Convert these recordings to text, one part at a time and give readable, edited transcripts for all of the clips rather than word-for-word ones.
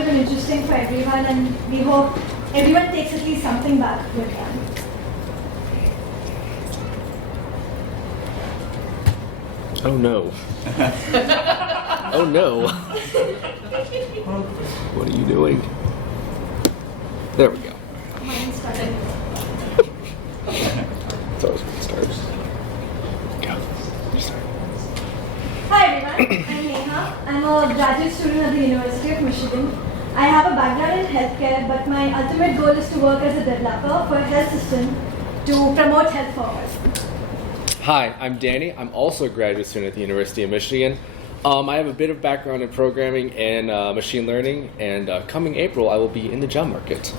interactive and interesting for everyone, and we hope everyone takes at least something back with them. Oh no. Oh no. What are you doing? There we go. Mine started. It's always good starts. Go. Start. Hi everyone, I'm Neha. I'm a graduate student at the University of Michigan. I have a background in healthcare, but my ultimate goal is to work as a developer for a health system to promote health forward. Hi, I'm Danny. I'm also a graduate student at the University of Michigan. I have a bit of background in programming and machine learning, and coming April, I will be in the job market.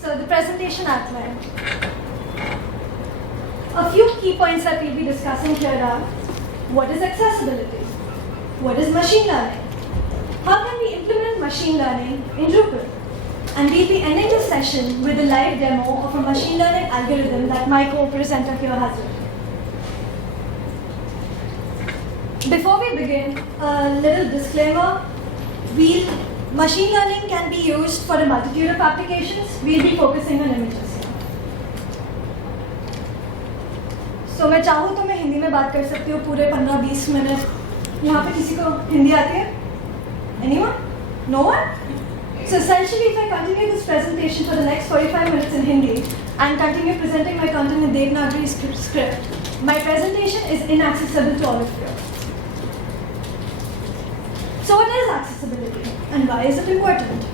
So the presentation outline. A few key points that we'll be discussing here are: what is accessibility? What is machine learning? How can we implement machine learning in Drupal? And we'll be ending the session with a live demo of a machine learning algorithm that my co-presenter here has written. Before we begin, a little disclaimer. Machine learning can be used for a multitude of applications. We'll be focusing on images here. So मैं चाहूँ तो मैं हिंदी में बात कर सकती हूँ पूरे 15-20 मिनट. यहाँ पे किसी को हिंदी आती है? Anyone? No one? So essentially, if I continue this presentation for the next 45 minutes in Hindi and continue presenting my content in Devanagari script, my presentation is inaccessible to all of you. So what is accessibility and why is it important?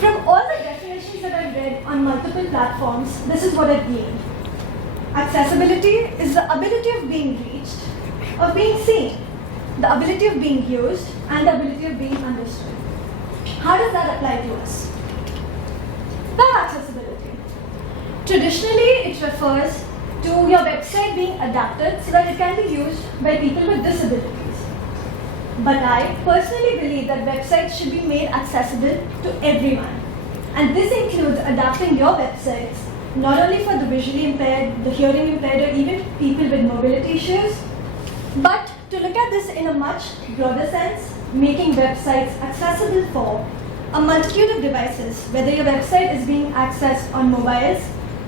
From all the definitions that I've read on multiple platforms, this is what it means. Accessibility is the ability of being reached, of being seen, the ability of being used, and the ability of being understood. How does that apply to us? Web accessibility. Traditionally, it refers to your website being adapted so that it can be used by people with disabilities. But I personally believe that websites should be made accessible to everyone. And this includes adapting your websites not only for the visually impaired, the hearing impaired, or even people with mobility issues, but to look at this in a much broader sense, making websites accessible for a multitude of devices, whether your website is being accessed on mobiles,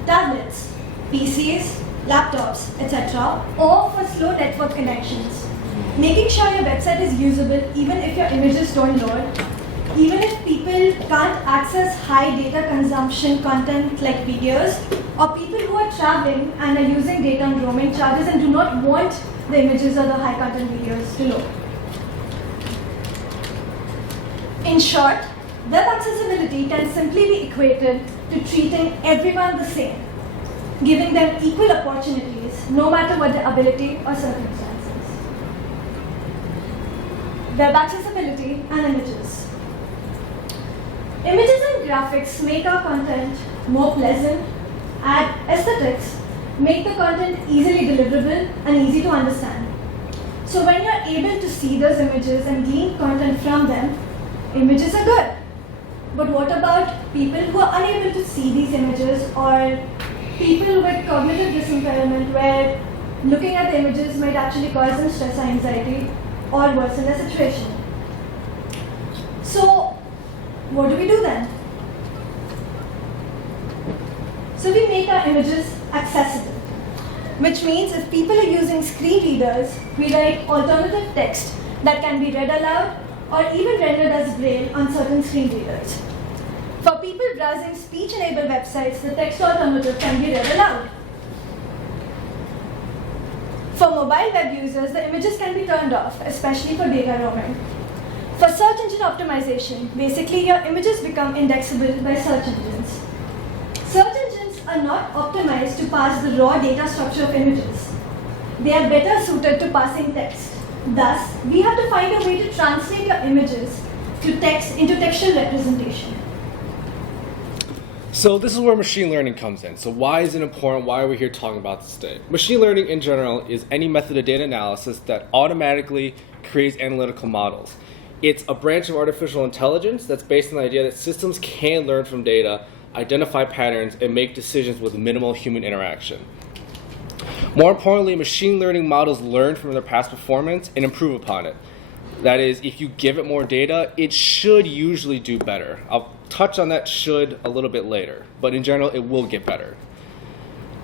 tablets, PCs, laptops, etc., or for slow network connections. Making sure your website is usable even if your images don't load, even if people can't access high data consumption content like videos, or people who are traveling and are using data on roaming charges and do not want the images or the high content videos to load. In short, web accessibility can simply be equated to treating everyone the same, giving them equal opportunities no matter what their ability or circumstances. Web accessibility and images. Images and graphics make our content more pleasant, add aesthetics, make the content easily deliverable and easy to understand. So when you're able to see those images and glean content from them, images are good. But what about people who are unable to see these images, or people with cognitive disimpairment where looking at the images might actually cause them stress or anxiety or worsen their situation? So what do we do then? So we make our images accessible, which means if people are using screen readers, we write alternative text that can be read aloud or even rendered as braille on certain screen readers. For people browsing speech-enabled websites, the text alternative can be read aloud. For mobile web users, the images can be turned off, especially for data roaming. For search engine optimization, basically your images become indexable by search engines. Search engines are not optimized to parse the raw data structure of images. They are better suited to parsing text. Thus, we have to find a way to translate your images to text into textual representation. So this is where machine learning comes in. So why is it important? Why are we here talking about this today? Machine learning in general is any method of data analysis that automatically creates analytical models. It's a branch of artificial intelligence that's based on the idea that systems can learn from data, identify patterns, and make decisions with minimal human interaction. More importantly, machine learning models learn from their past performance and improve upon it. That is, if you give it more data, it should usually do better. I'll touch on that should a little bit later, but in general, it will get better.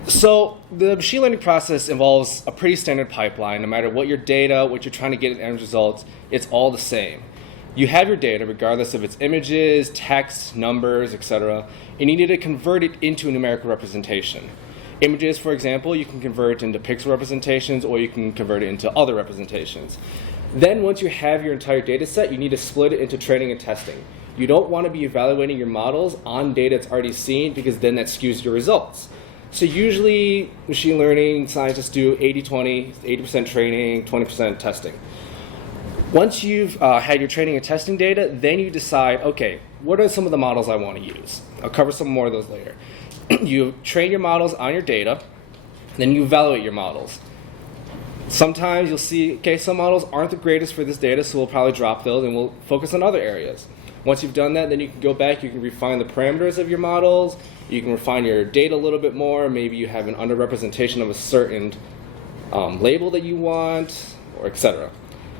So the machine learning process involves a pretty standard pipeline. No matter what your data, what you're trying to get in end results, it's all the same. You have your data, regardless of its images, text, numbers, etc., and you need to convert it into a numerical representation. Images, for example, you can convert into pixel representations, or you can convert it into other representations. Then once you have your entire data set, you need to split it into training and testing. You don't want to be evaluating your models on data that's already seen, because then that skews your results. So usually machine learning scientists do 80-20, 80% training, 20% testing. Once you've had your training and testing data, then you decide, okay, what are some of the models I want to use? I'll cover some more of those later. You train your models on your data, then you evaluate your models. Sometimes you'll see, okay, some models aren't the greatest for this data, so we'll probably drop those and we'll focus on other areas. Once you've done that, then you can go back, you can refine the parameters of your models, you can refine your data a little bit more, maybe you have an underrepresentation of a certain label that you want, or etc.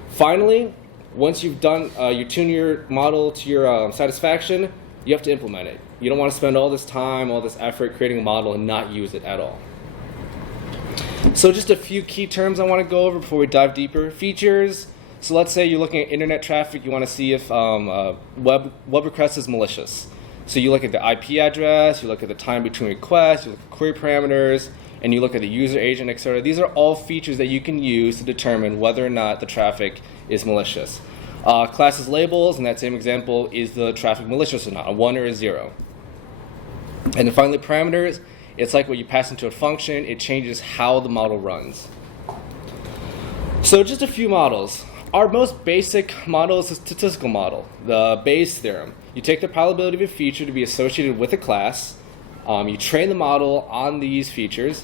Finally, once you've done, you tune your model to your satisfaction, you have to implement it. You don't want to spend all this time, all this effort creating a model and not use it at all. So just a few key terms I want to go over before we dive deeper. Features. So let's say you're looking at internet traffic, you want to see if web request is malicious. So you look at the IP address, you look at the time between requests, you look at query parameters, and you look at the user agent, etc. These are all features that you can use to determine whether or not the traffic is malicious. Classes labels, in that same example, is the traffic malicious or not, a 1 or a 0. And then finally parameters, it's like what you pass into a function, it changes how the model runs. So just a few models. Our most basic model is a statistical model, the Bayes theorem. You take the probability of a feature to be associated with a class, you train the model on these features,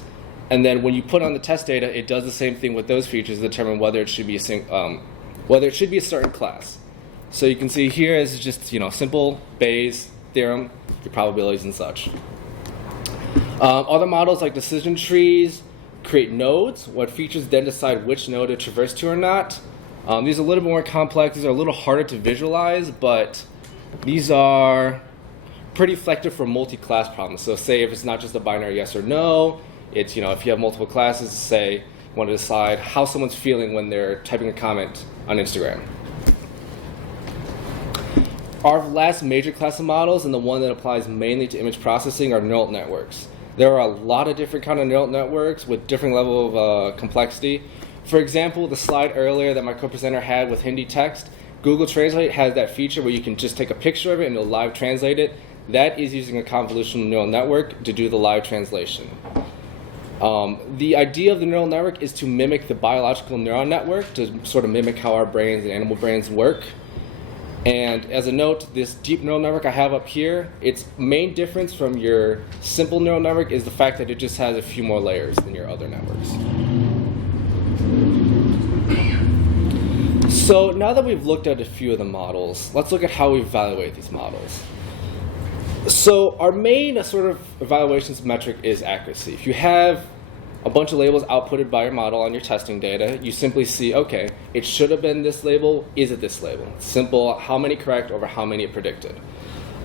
and then when you put on the test data, it does the same thing with those features to determine whether it should be a certain class. So you can see here is just simple Bayes theorem, your probabilities and such. Other models like decision trees create nodes, what features then decide which node to traverse to or not. These are a little bit more complex, these are a little harder to visualize, but these are pretty effective for multi-class problems. So say if it's not just a binary yes or no, it's, if you have multiple classes, say you want to decide how someone's feeling when they're typing a comment on Instagram. Our last major class of models, and the one that applies mainly to image processing, are neural networks. There are a lot of different kind of neural networks with different level of complexity. For example, the slide earlier that my co-presenter had with Hindi text, Google Translate has that feature where you can just take a picture of it and it'll live translate it. That is using a convolutional neural network to do the live translation. The idea of the neural network is to mimic the biological neural network, to sort of mimic how our brains and animal brains work. And as a note, this deep neural network I have up here, its main difference from your simple neural network is the fact that it just has a few more layers than your other networks. So now that we've looked at a few of the models, let's look at how we evaluate these models. So our main sort of evaluations metric is accuracy. If you have a bunch of labels outputted by your model on your testing data, you simply see, okay, it should have been this label, is it this label? Simple, how many correct over how many it predicted.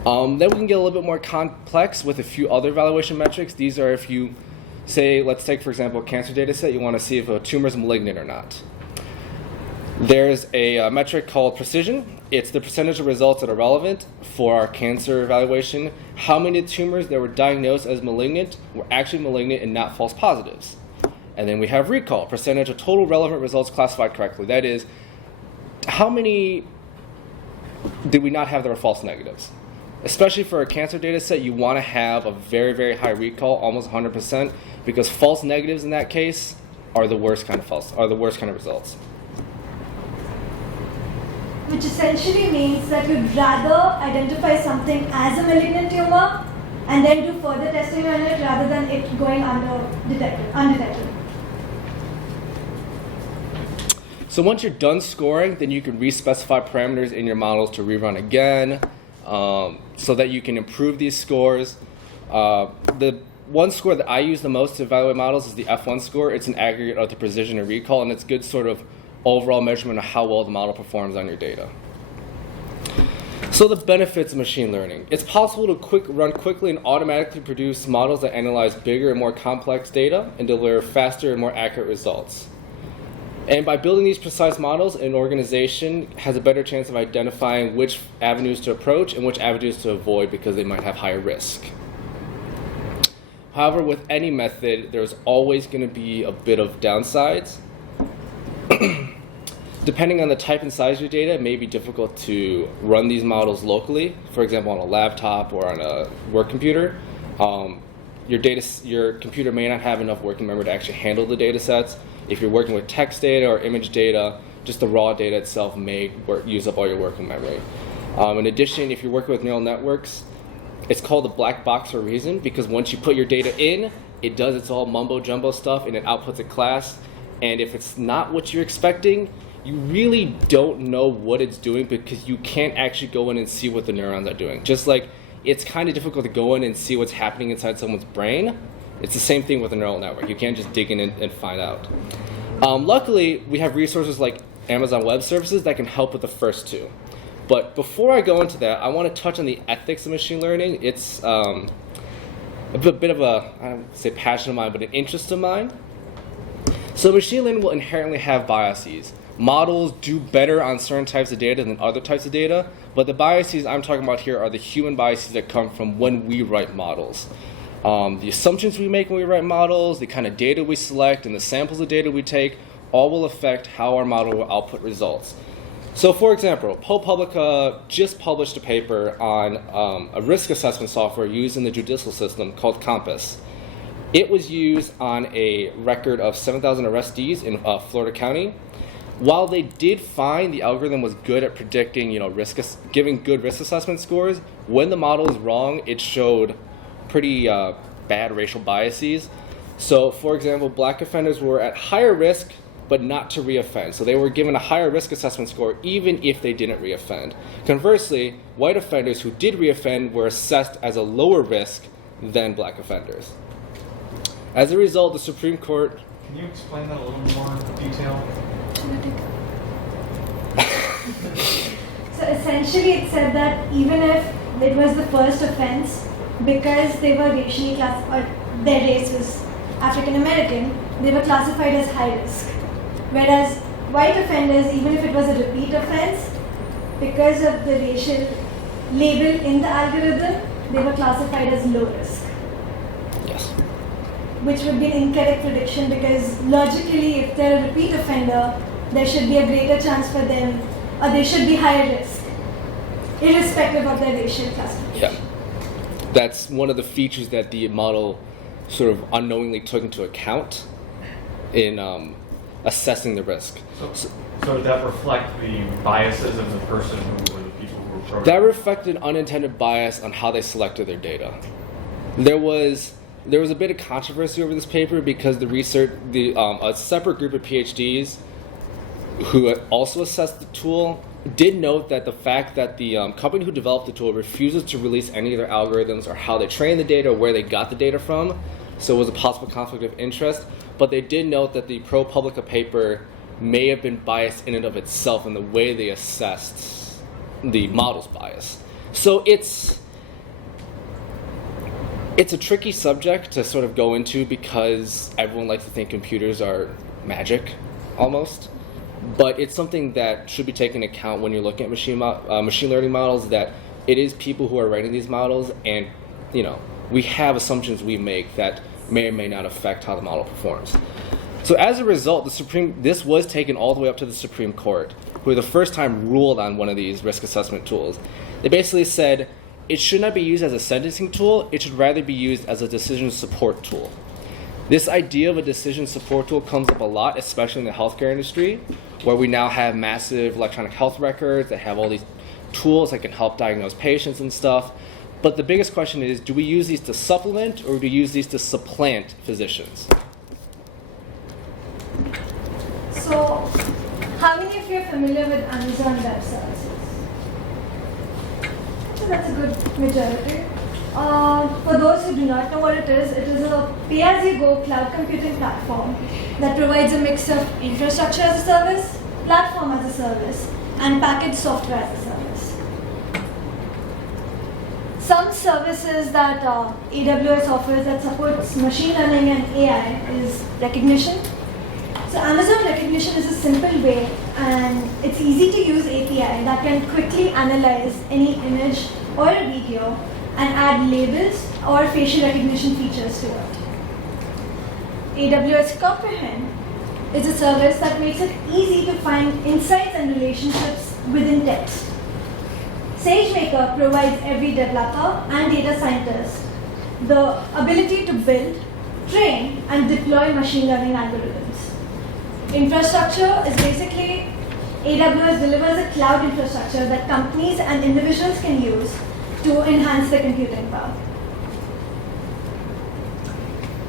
Then we can get a little bit more complex with a few other evaluation metrics. These are if you say, let's take for example a cancer data set, you want to see if a tumor is malignant or not. There's a metric called precision. It's the percentage of results that are relevant for our cancer evaluation. How many tumors that were diagnosed as malignant were actually malignant and not false positives? And then we have recall, percentage of total relevant results classified correctly. That is, how many did we not have that were false negatives? Especially for a cancer data set, you want to have a very, very high recall, almost 100%, because false negatives in that case are the worst kind of results. Which essentially means that you'd rather identify something as a malignant tumor and then do further testing on it rather than it going undetected. So once you're done scoring, then you can re-specify parameters in your models to rerun again so that you can improve these scores. The one score that I use the most to evaluate models is the F1 score. It's an aggregate of the precision and recall, and it's good sort of overall measurement of how well the model performs on your data. So the benefits of machine learning. It's possible to run quickly and automatically produce models that analyze bigger and more complex data and deliver faster and more accurate results. And by building these precise models, an organization has a better chance of identifying which avenues to approach and which avenues to avoid because they might have higher risk. However, with any method, there's always going to be a bit of downsides. Depending on the type and size of your data, it may be difficult to run these models locally, for example, on a laptop or on a work computer. Your computer may not have enough working memory to actually handle the data sets. If you're working with text data or image data, just the raw data itself may use up all your working memory. In addition, if you're working with neural networks, it's called a black box for a reason, because once you put your data in, it does its all mumbo jumbo stuff and it outputs a class. And if it's not what you're expecting, you really don't know what it's doing because you can't actually go in and see what the neurons are doing. Just like it's kind of difficult to go in and see what's happening inside someone's brain, it's the same thing with a neural network. You can't just dig in and find out. Luckily, we have resources like Amazon Web Services that can help with the first two. But before I go into that, I want to touch on the ethics of machine learning. It's a bit of a, I don't say passion of mine, but an interest of mine. So machine learning will inherently have biases. Models do better on certain types of data than other types of data, but the biases I'm talking about here are the human biases that come from when we write models. The assumptions we make when we write models, the kind of data we select, and the samples of data we take, all will affect how our model will output results. So for example, ProPublica just published a paper on a risk assessment software used in the judicial system called Compass. It was used on a record of 7,000 arrestees in Florida County. While they did find the algorithm was good at predicting, giving good risk assessment scores, when the model is wrong, it showed pretty bad racial biases. So, for example, black offenders were at higher risk, but not to reoffend. So they were given a higher risk assessment score even if they didn't reoffend. Conversely, white offenders who did reoffend were assessed as a lower risk than black offenders. As a result, the Supreme Court... Can you explain that a little more detail? So essentially it said that even if it was the first offense, because they were racially classified, or their race was African American, they were classified as high risk. Whereas white offenders, even if it was a repeat offense, because of the racial label in the algorithm, they were classified as low risk. Yes. Which would be an incorrect prediction because logically, if they're a repeat offender, there should be a greater chance for them, or they should be higher risk, irrespective of their racial classification. Yeah. That's one of the features that the model sort of unknowingly took into account in assessing the risk. So did that reflect the biases of the person who were the people who were programmed? That reflected unintended bias on how they selected their data. There was a bit of controversy over this paper because a separate group of PhDs who also assessed the tool did note that the fact that the company who developed the tool refuses to release any of their algorithms or how they trained the data or where they got the data from, so it was a possible conflict of interest, but they did note that the ProPublica paper may have been biased in and of itself in the way they assessed the model's bias. So it's a tricky subject to sort of go into because everyone likes to think computers are magic, almost. But it's something that should be taken into account when you're looking at machine learning models, that it is people who are writing these models, and we have assumptions we make that may or may not affect how the model performs. So as a result, this was taken all the way up to the Supreme Court, who the first time ruled on one of these risk assessment tools. They basically said it should not be used as a sentencing tool, it should rather be used as a decision support tool. This idea of a decision support tool comes up a lot, especially in the healthcare industry, where we now have massive electronic health records that have all these tools that can help diagnose patients and stuff. But the biggest question is, do we use these to supplement or do we use these to supplant physicians? So, how many of you are familiar with Amazon Web Services? So that's a good majority. For those who do not know what it is a pay-as-you-go cloud computing platform that provides a mix of infrastructure as a service platform as a service, and packaged software as a service. Some services that AWS offers that supports machine learning and AI is recognition. So Amazon Recognition is a simple way and it's easy to use API that can quickly analyze any image or a video and add labels or facial recognition features to it. AWS Comprehend is a service that makes it easy to find insights and relationships within text. SageMaker provides every developer and data scientist the ability to build, train, and deploy machine learning algorithms. Infrastructure is basically AWS delivers a cloud infrastructure that companies and individuals can use to enhance their computing power.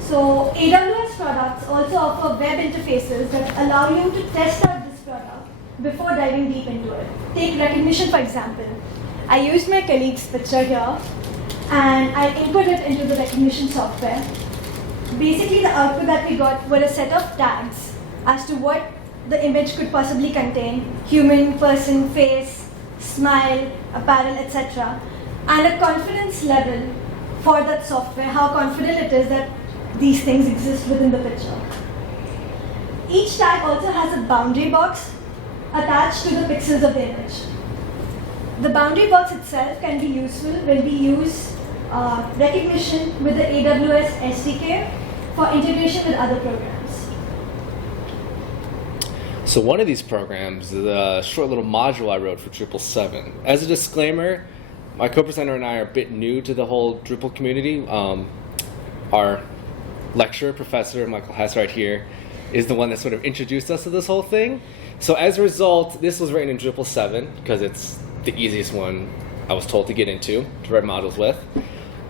So AWS products also offer web interfaces that allow you to test out this product before diving deep into it. Take recognition, for example. I used my colleague's picture here and I input it into the recognition software. Basically, the output that we got were a set of tags as to what the image could possibly contain: human, person, face, smile, apparel, etc. And a confidence level for that software, how confident it is that these things exist within the picture. Each tag also has a boundary box attached to the pixels of the image. The boundary box itself can be useful when we use recognition with the AWS SDK for integration with other programs. So one of these programs is a short little module I wrote for Drupal 7. As a disclaimer, my co-presenter and I are a bit new to the whole Drupal community. Our lecturer, Professor Michael Hess right here, is the one that sort of introduced us to this whole thing. So as a result, this was written in Drupal 7 because it's the easiest one I was told to get into, to write modules with.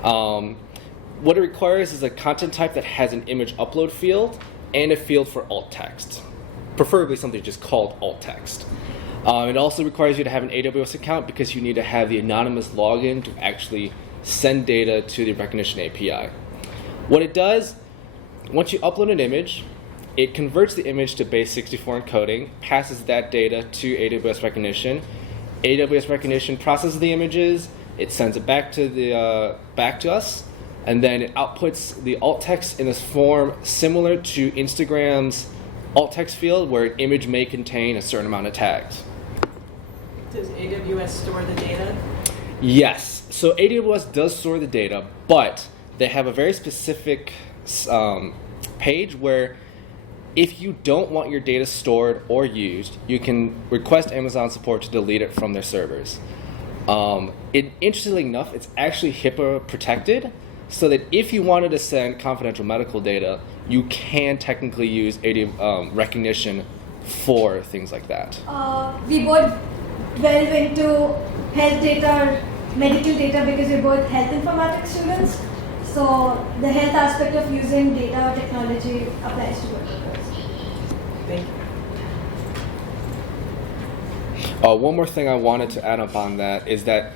What it requires is a content type that has an image upload field and a field for alt text, preferably something just called alt text. It also requires you to have an AWS account because you need to have the anonymous login to actually send data to the Recognition API. What it does, once you upload an image, it converts the image to base64 encoding, passes that data to AWS Recognition. AWS Recognition processes the images, it sends it back to us, and then it outputs the alt text in this form similar to Instagram's alt text field, where an image may contain a certain amount of tags. Does AWS store the data? Yes. So AWS does store the data, but they have a very specific page where if you don't want your data stored or used, you can request Amazon support to delete it from their servers. Interestingly enough, it's actually HIPAA protected, so that if you wanted to send confidential medical data, you can technically use Recognition for things like that. We both delve into health data, medical data, because we're both health informatics students. So the health aspect of using data or technology applies to both of us. Thank you. One more thing I wanted to add up on that is that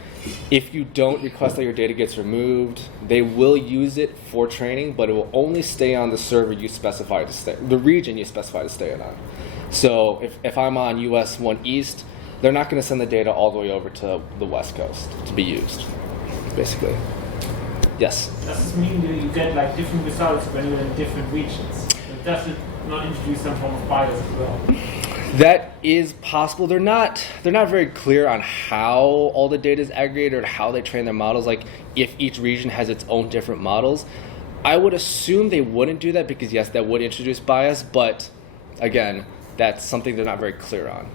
if you don't request that your data gets removed, they will use it for training, but it will only stay on the server you specify to stay, the region you specify to stay it on. So if I'm on US 1 East, they're not going to send the data all the way over to the West Coast to be used, basically. Yes? Does this mean that you get like different results when you're in different regions? Does it not introduce some form of bias as well? That is possible. They're not very clear on how all the data is aggregated or how they train their models, like if each region has its own different models. I would assume they wouldn't do that because, yes, that would introduce bias, but again, that's something they're not very clear on.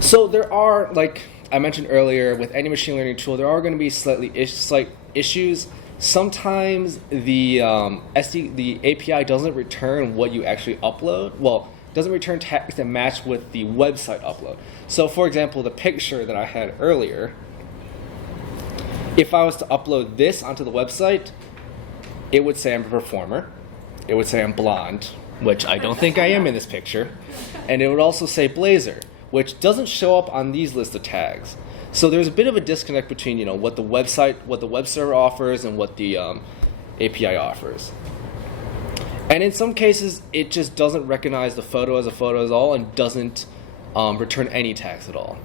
So there are, like I mentioned earlier, with any machine learning tool, there are going to be slight issues. Sometimes the API doesn't return what you actually upload. Well, doesn't return tags that match with the website upload. So for example, the picture that I had earlier, if I was to upload this onto the website, it would say I'm a performer. It would say I'm blonde, which I don't think I am in this picture. And it would also say blazer, which doesn't show up on these list of tags. So there's a bit of a disconnect between what the web server offers and what the API offers. And in some cases, it just doesn't recognize the photo as a photo at all and doesn't return any text at all.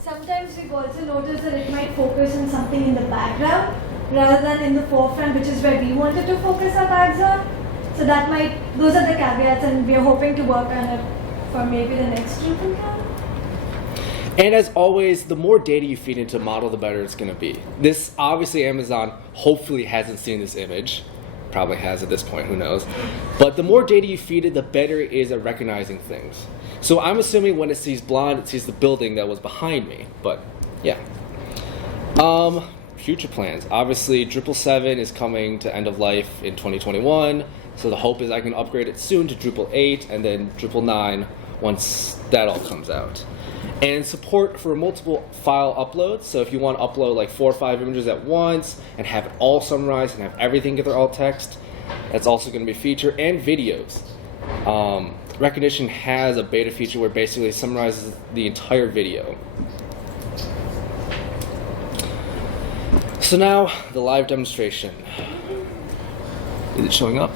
Sometimes we've also noticed that it might focus on something in the background rather than in the forefront, which is where we wanted to focus our tags on. So those are the caveats, and we're hoping to work on it for maybe the next Drupal camp. And as always, the more data you feed into a model, the better it's going to be. This, obviously, Amazon hopefully hasn't seen this image. Probably has at this point, who knows. But the more data you feed it, the better it is at recognizing things. So I'm assuming when it sees blonde, it sees the building that was behind me. But yeah. Future plans. Obviously, Drupal 7 is coming to end of life in 2021. So the hope is I can upgrade it soon to Drupal 8 and then Drupal 9 once that all comes out. And support for multiple file uploads. So if you want to upload like 4 or 5 images at once and have it all summarized and have everything get their alt text, that's also going to be a feature. And videos. Recognition has a beta feature where it basically summarizes the entire video. So now, the live demonstration. Is it showing up?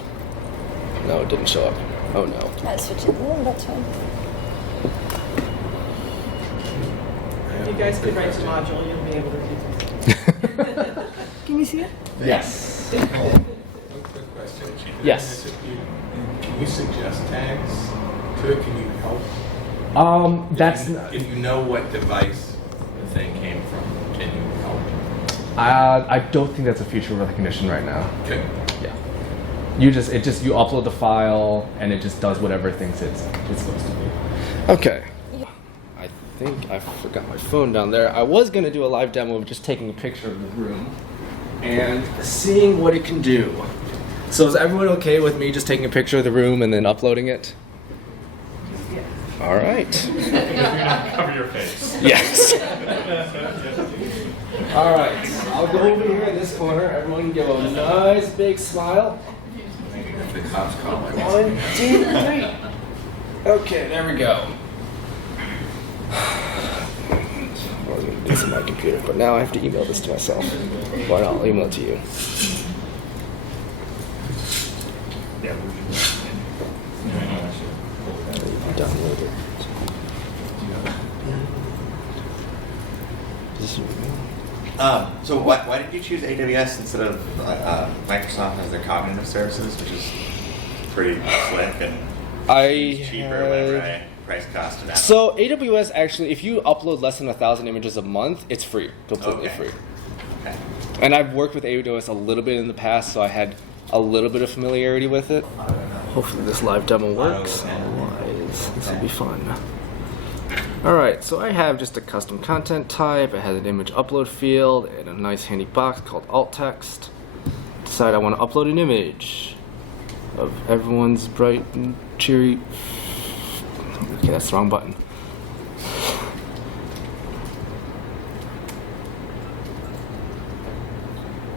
No, it didn't show up. Oh no. I'll switch it. Oh, that's fine. If you guys could write a module, you'll be able to do this. Can you see it? Yes. One quick question. Yes. Can you suggest tags to it? Can you help? That's. If you know what device the thing came from, can you help? I don't think that's a feature of recognition right now. Okay. Yeah. You upload the file and it just does whatever it thinks it's supposed to be. Okay. I think I forgot my phone down there. I was gonna do a live demo of just taking a picture of the room and seeing what it can do. So is everyone okay with me just taking a picture of the room and then uploading it? All right. Cover your face. Yes. All right. I'll go over here in this corner. Everyone give a nice big smile. If the cops call, I 1, 2, 3. Okay, there we go. I was going to do this on my computer, but now I have to email this to myself. Well, I'll email it to you. Download it. So why did you choose AWS instead of Microsoft as their cognitive services, which is pretty slick and cheaper, whatever price cost analysis? So AWS actually, if you upload less than 1,000 images a month, it's free, completely free. Okay. And I've worked with AWS a little bit in the past, so I had a little bit of familiarity with it. Hopefully this live demo works. Otherwise, this will be fun. Alright, so I have just a custom content type. It has an image upload field and a nice handy box called alt text. Decide I want to upload an image of everyone's bright and cheery. Okay, that's the wrong button.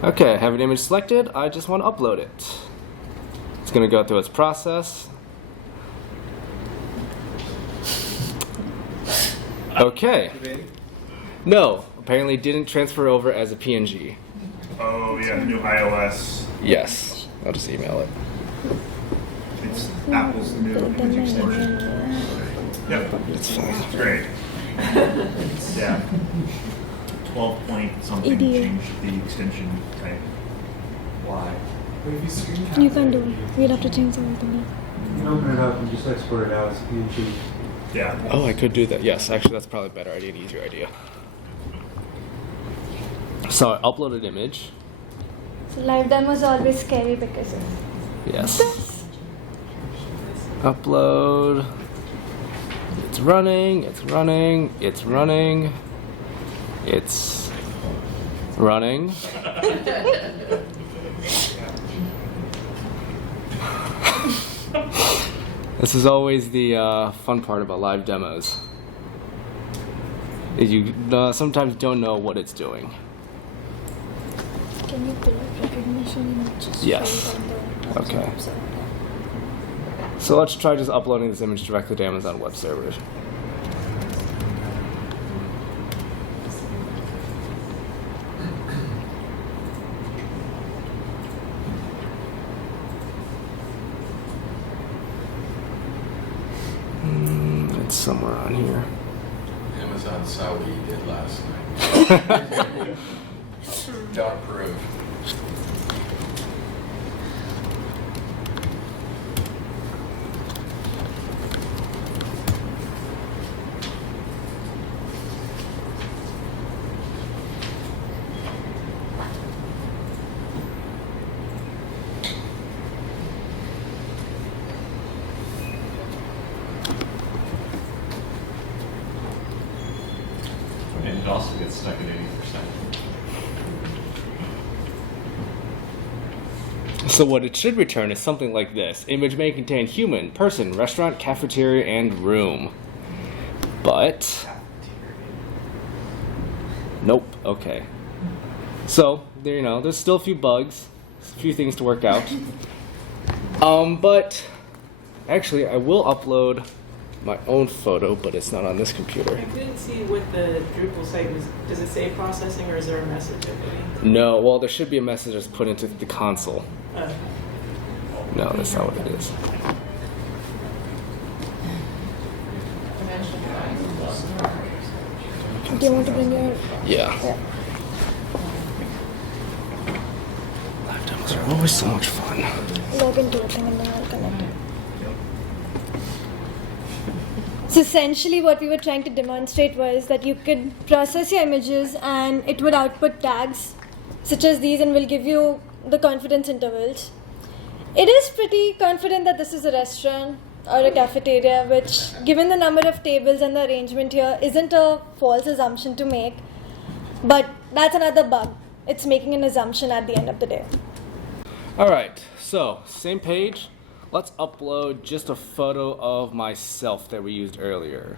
Okay, I have an image selected. I just want to upload it. It's going to go through its process. Okay. No, apparently it didn't transfer over as a PNG. Oh, yeah, the new iOS. Yes, I'll just email it. It's Apple's new image explosion. Yep, It's fine. it's great. Yeah. 12 point something changed the extension type. Why? You can do it. We'll have to change something. You open it up and just export it out as PNG. Yeah. Oh, I could do that. Yes, actually, that's probably a better idea, an easier idea. So I uploaded image. So live demos are always scary because of Yes. Upload. It's running. It's running. It's running. It's running. This is always the fun part about live demos. Is you sometimes don't know what it's doing. Can you pull up recognition images? Yes. Okay. So let's try just uploading this image directly to Amazon Web Servers. somewhere on here. Amazon saw what you did last night. Don't approve. And it also gets stuck at 80%. So what it should return is something like this. Image may contain human, person, restaurant, cafeteria, and room. But... nope, okay. So, there you know, there's still a few bugs, a few things to work out. But actually I will upload my own photo, but it's not on this computer. I couldn't see what the Drupal site was. Does it say processing or is there a message at the end? No, well there should be a message that's put into the console. No, that's not what it is. Do you want to bring your... Yeah. Live demos are always so much fun. Log into a thing and then I'll connect. So essentially what we were trying to demonstrate was that you could process your images and it would output tags such as these and will give you the confidence intervals. It is pretty confident that this is a restaurant or a cafeteria, which given the number of tables and the arrangement here isn't a false assumption to make, but that's another bug. It's making an assumption at the end of the day. Alright, so same page. Let's upload just a photo of myself that we used earlier.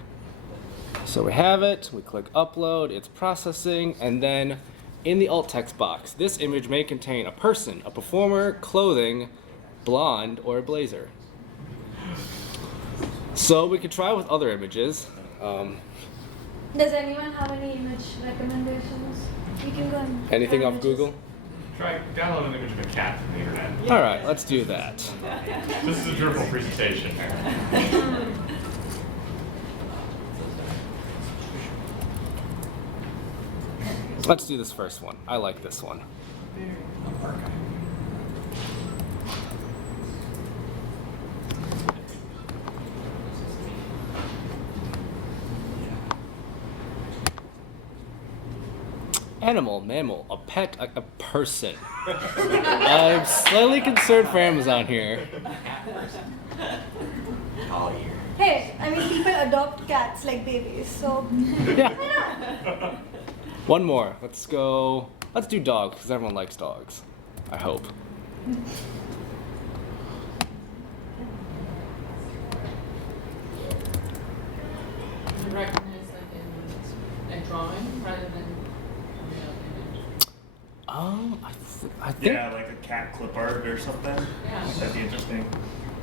So we have it, we click upload, it's processing, and then in the alt text box, this image may contain a person, a performer, clothing, blonde, or a blazer. So we could try with other images. Does anyone have any image recommendations? You can go and Anything try off images. Google? Try download an image of a cat from the internet. Alright, let's do that. This is a Drupal presentation. Let's do this first one. I like this one. Animal, mammal, a pet, a person. I'm slightly concerned for Amazon here. Hey, I mean people adopt cats like babies, so Yeah. One more. Let's go. Let's do dog, because everyone likes dogs. I hope. You recognize like in a drawing rather than I think Yeah, like a cat clip art or something. Yeah. That'd be interesting.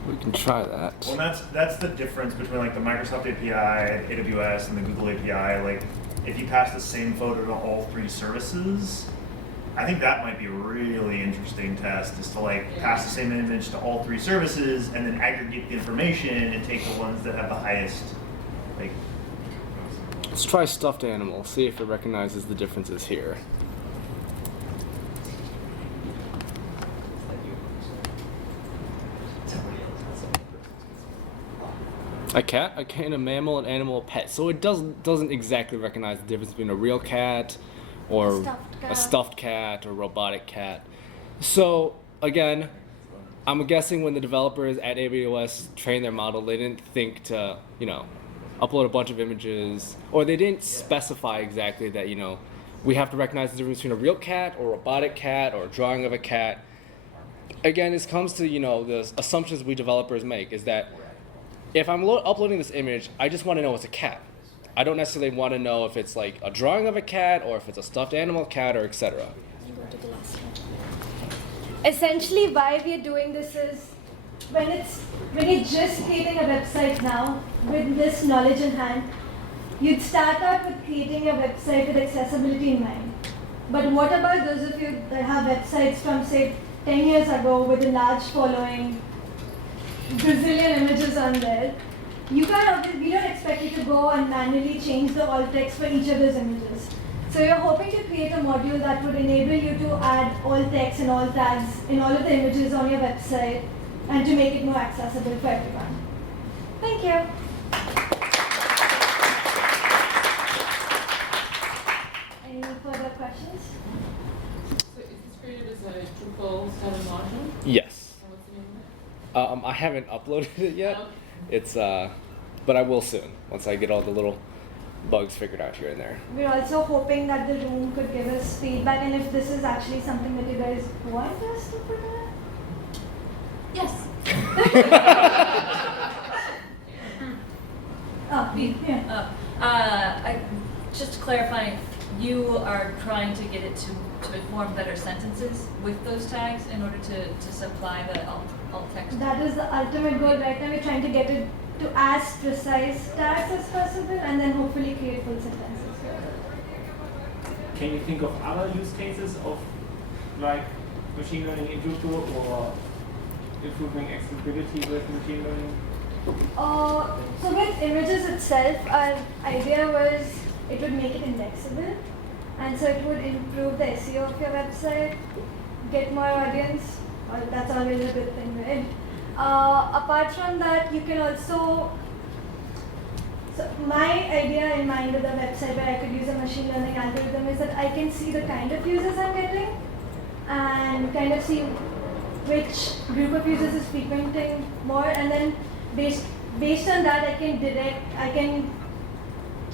we can try that. Well, that's the difference between like the Microsoft API, AWS, and the Google API. Like, if you pass the same photo to all three services, I think that might be a really interesting test, is to like pass the same image to all three services and then aggregate the information and take the ones that have the highest, like. Let's try stuffed animal, see if it recognizes the differences here. A cat, a mammal, an animal, a pet. So it doesn't exactly recognize the difference between a real cat or a stuffed cat or robotic cat. So again, I'm guessing when the developers at AWS trained their model, they didn't think to, upload a bunch of images, or they didn't specify exactly that, we have to recognize the difference between a real cat or a robotic cat or a drawing of a cat. Again, this comes to, the assumptions we developers make is that if I'm uploading this image, I just want to know it's a cat. I don't necessarily want to know if it's like a drawing of a cat or if it's a stuffed animal cat or etc. essentially why we are doing this is when you're just creating a website now with this knowledge in hand, you'd start out with creating a website with accessibility in mind. But what about those of you that have websites from say 10 years ago with a large following, Brazilian images on there? we don't expect you to go and manually change the alt text for each of those images. So you're hoping to create a module that would enable you to add alt text and alt tags in all of the images on your website and to make it more accessible for everyone. Thank you. Any further questions? So is this created as a Drupal 7 module? Yes. And what's the name of it? I haven't uploaded it yet. Okay. It's but I will soon once I get all the little bugs figured out here and there. We're also hoping that the room could give us feedback, and if this is actually something that you guys want us to put in. Yes. Just clarifying, you are trying to get it to inform better sentences with those tags in order to supply the alt text. That is the ultimate goal. Right now we're trying to get it to as precise tags as possible and then hopefully create full sentences. Can you think of other use cases of like machine learning in Drupal or improving accessibility with machine learning? So with images itself, our idea was it would make it indexable, and so it would improve the SEO of your website, get more audience. Well, that's always a good thing, right? Apart from that, you can also. So my idea in mind with the website where I could use a machine learning algorithm is that I can see the kind of users I'm getting, and kind of see which group of users is frequenting more, and then based on that I can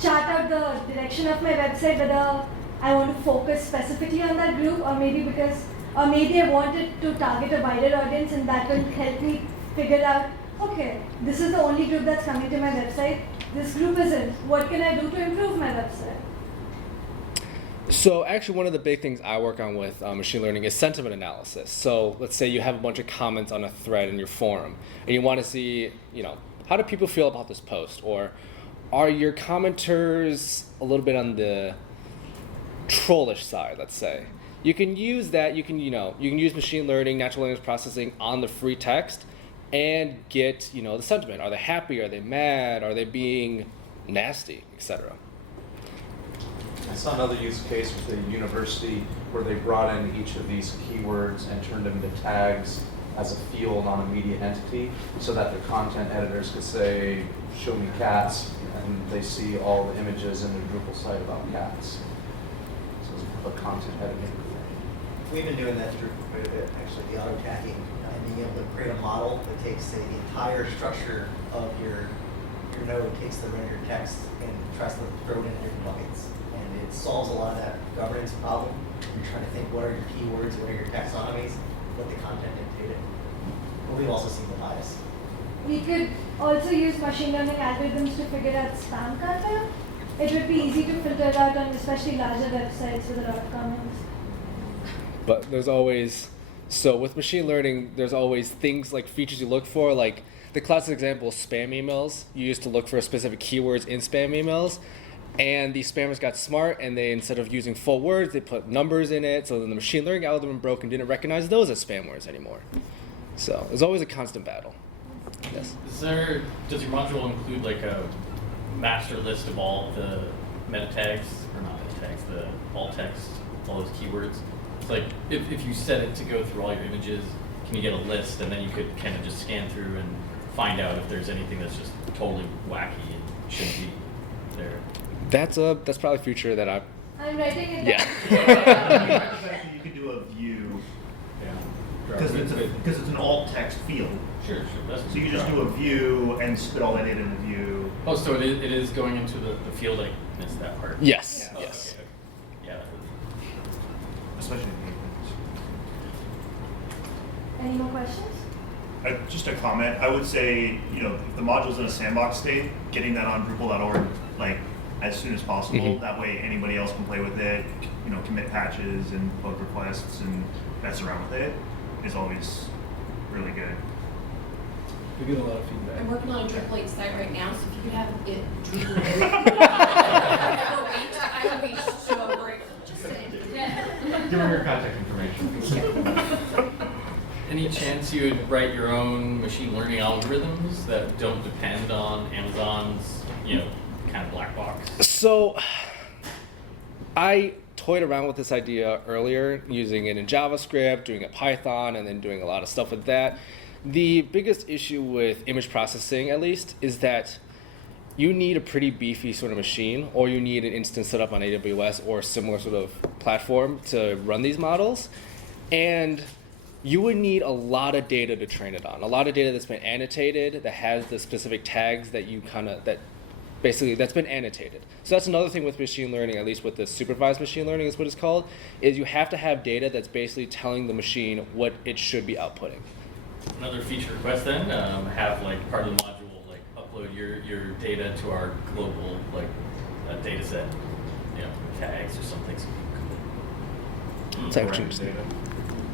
chart out the direction of my website, whether I want to focus specifically on that group, or maybe I wanted to target a wider audience, and that will help me figure out, okay, this is the only group that's coming to my website, this group isn't. What can I do to improve my website? So actually one of the big things I work on with machine learning is sentiment analysis. So let's say you have a bunch of comments on a thread in your forum and you want to see, how do people feel about this post? Or are your commenters a little bit on the trollish side, let's say? You can use that, you can use machine learning, natural language processing on the free text and get, the sentiment. Are they happy? Are they mad? Are they being nasty, etc.? I saw another use case with a university where they brought in each of these keywords and turned them into tags as a field on a media entity so that the content editors could say, show me cats, and they see all the images in the Drupal site about cats. So it's a content editing thing. We've been doing that through quite a bit, actually, the auto tagging, and being able to create a model that takes, say, the entire structure of your node, takes the rendered text, and tries to throw it in different buckets. And it solves a lot of that governance problem. You're trying to think, what are your keywords, what are your taxonomies, what the content dictated. But we've also seen the bias. We could also use machine learning algorithms to figure out spam content. It would be easy to filter it out on especially larger websites with a lot of comments. But there's always, so with machine learning, there's always things like features you look for, like the classic example is spam emails. You used to look for specific keywords in spam emails, and the spammers got smart, and they, instead of using full words, they put numbers in it, so then the machine learning algorithm broke and didn't recognize those as spam words anymore. So there's always a constant battle. Yes? Does your module include like a master list of all the meta tags, or not meta tags, the alt text, all those keywords? It's like, if you set it to go through all your images, can you get a list, and then you could kind of just scan through and find out if there's anything that's just totally wacky and shouldn't be there? That's probably a feature that I'm writing it down. Actually, you could do a view, because it's an alt text field. Sure. So you just do a view and spit all that data in the view. Oh, so it is going into the field. I missed that part. Yes. Yeah. Yes. Okay. Yeah. Especially in Any more questions? just a comment. I would say, the module's in a sandbox state, getting that on Drupal.org like as soon as possible. Mm-hmm. That way anybody else can play with it, commit patches and bug requests and mess around with it is always really good. We get a lot of feedback. I'm working on a Drupal 8 site right now, so if you could have it Drupal I would be so grateful. Just saying. Give her your contact information. Any chance you would write your own machine learning algorithms that don't depend on Amazon's, kind of black box? So, I toyed around with this idea earlier, using it in JavaScript, doing it Python, and then doing a lot of stuff with that. The biggest issue with image processing, at least, is that you need a pretty beefy sort of machine, or you need an instance set up on AWS or a similar sort of platform to run these models. And you would need a lot of data to train it on. A lot of data that's been annotated, that has the specific tags that you that's been annotated. So that's another thing with machine learning, at least with the supervised machine learning is what it's called, is you have to have data that's basically telling the machine what it should be outputting. Another feature request then, have like part of the module upload your data to our global data set, tags or something. It's actually interesting.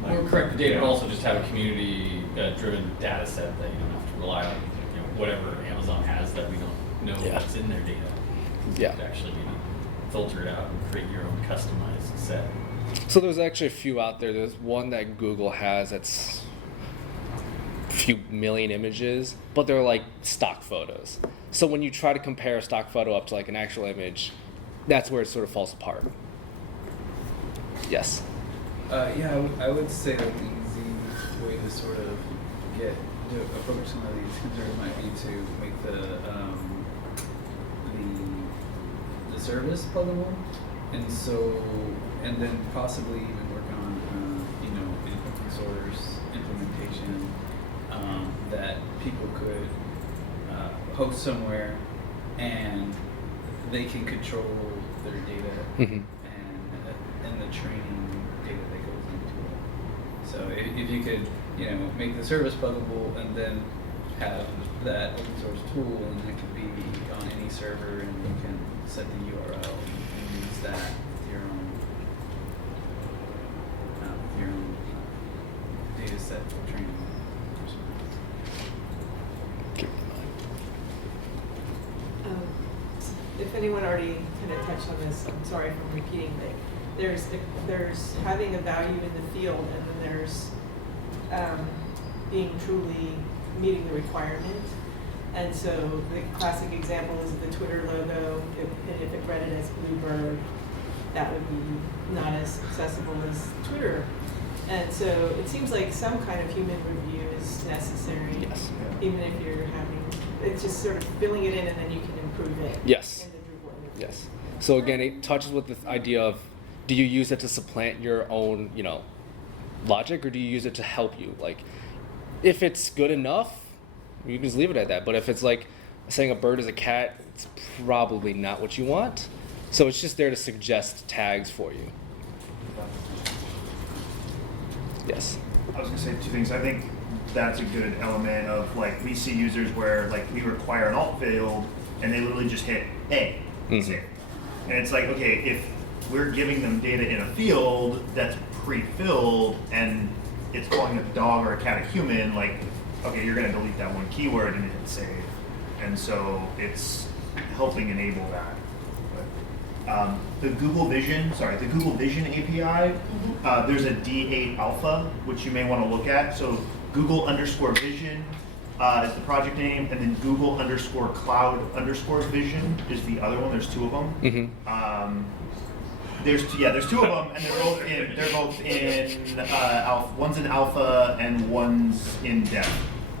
Or correct the data, but also just have a community-driven data set that you don't have to rely on, whatever Amazon has that we don't know what's in their data. Yeah. You actually filter it out and create your own customized set. So there's actually a few out there. There's one that Google has that's a few million images, but they're like stock photos. So when you try to compare a stock photo up to like an actual image, that's where it sort of falls apart. Yes. I would say that the easy way to sort of to approach some of these concerns might be to make the service pluggable, and then possibly even work on an open source implementation that people could host somewhere, and they can control their data and the training data that goes into it. So if you could, make the service pluggable and then have that open source tool, and it could be on any server, and you can set the URL and use that with your own data set for training. If anyone already kind of touched on this, I'm sorry if I'm repeating, but there's having a value in the field, and then there's being truly meeting the requirement. And so the classic example is the Twitter logo. If it read it as Bluebird, that would be not as accessible as Twitter. And so it seems like some kind of human review is necessary. Yes. Even if you're it's just sort of filling it in, and then you can improve it. Yes. In the Drupal interface. Yes. So again, it touches with the idea of, do you use it to supplant your own, logic, or do you use it to help you? Like, if it's good enough, you can just leave it at that. But if it's like saying a bird is a cat, it's probably not what you want. So it's just there to suggest tags for you. Yes. I was going to say two things. I think that's a good element of, we see users where, we require an alt field, and they literally just hit A. Mm-hmm. And it's like, okay, if we're giving them data in a field that's pre-filled, and it's calling a dog or a cat a human, okay, you're going to delete that one keyword and hit save. And so it's helping enable that. The Google Vision API, there's a D8 alpha, which you may want to look at. So Google_vision is the project name, and then Google_cloud_vision is the other one. There's two of them. Mm-hmm. There's two of them, and they're both in alpha. One's in alpha and one's in dev.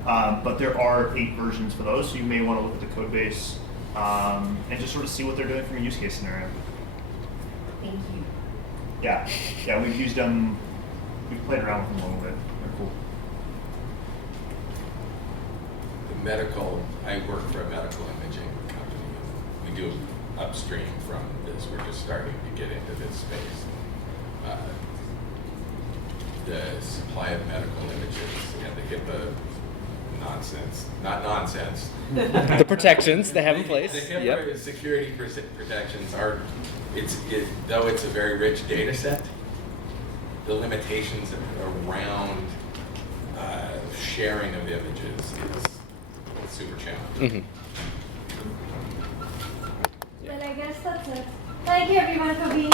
But there are 8 versions for those, so you may want to look at the code base and just sort of see what they're doing from a use case scenario. Thank you. Yeah, we've used them. We've played around with them a little bit. They're cool. I work for a medical imaging company. We do upstream from this. We're just starting to get into this space. The supply of medical images and the HIPAA not nonsense. The protections they have in place. The HIPAA security protections are, though it's a very rich data set, the limitations around sharing of images is super challenging. Well, I guess that's it. Thank you everyone for being